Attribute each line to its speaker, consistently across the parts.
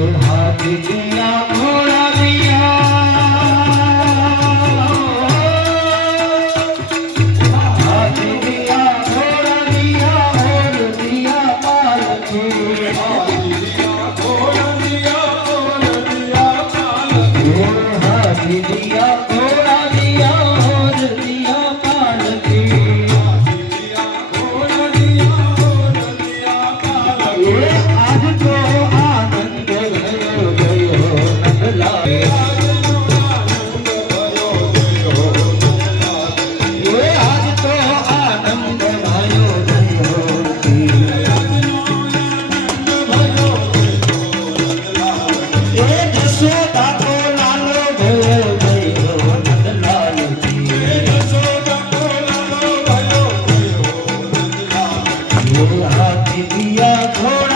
Speaker 1: তোর হাতে দিলাম হাতে দিয়া ঘর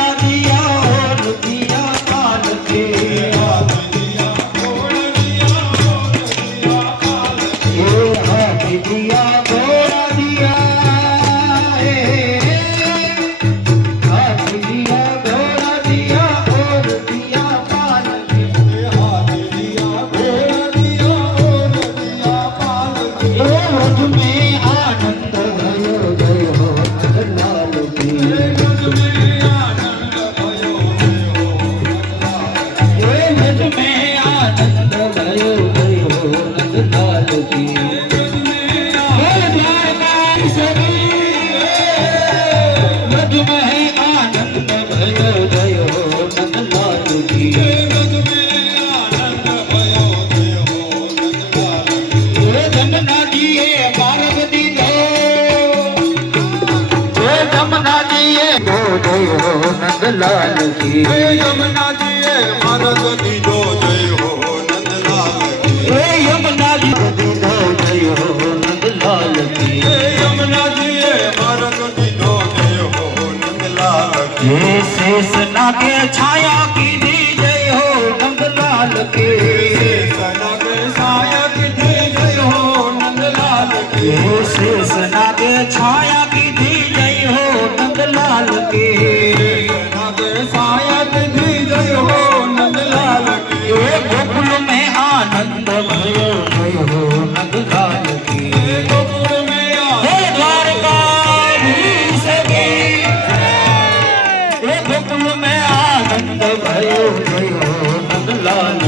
Speaker 1: नंदलाल की हे यमुना जी ए भारत दीजो जय हो नंदलाल की जय यमुना जी दीजो जय हो नंदलाल की जय यमुना जी ए भारत दीजो जय हो नंदलाल की हे शेष नागे छाया की दी जय हो नंदलाल की शेष नागे छाया की दी जय हो नंदलाल की हे शेष મેં આનંદ ભયો ભયો નંદલાલ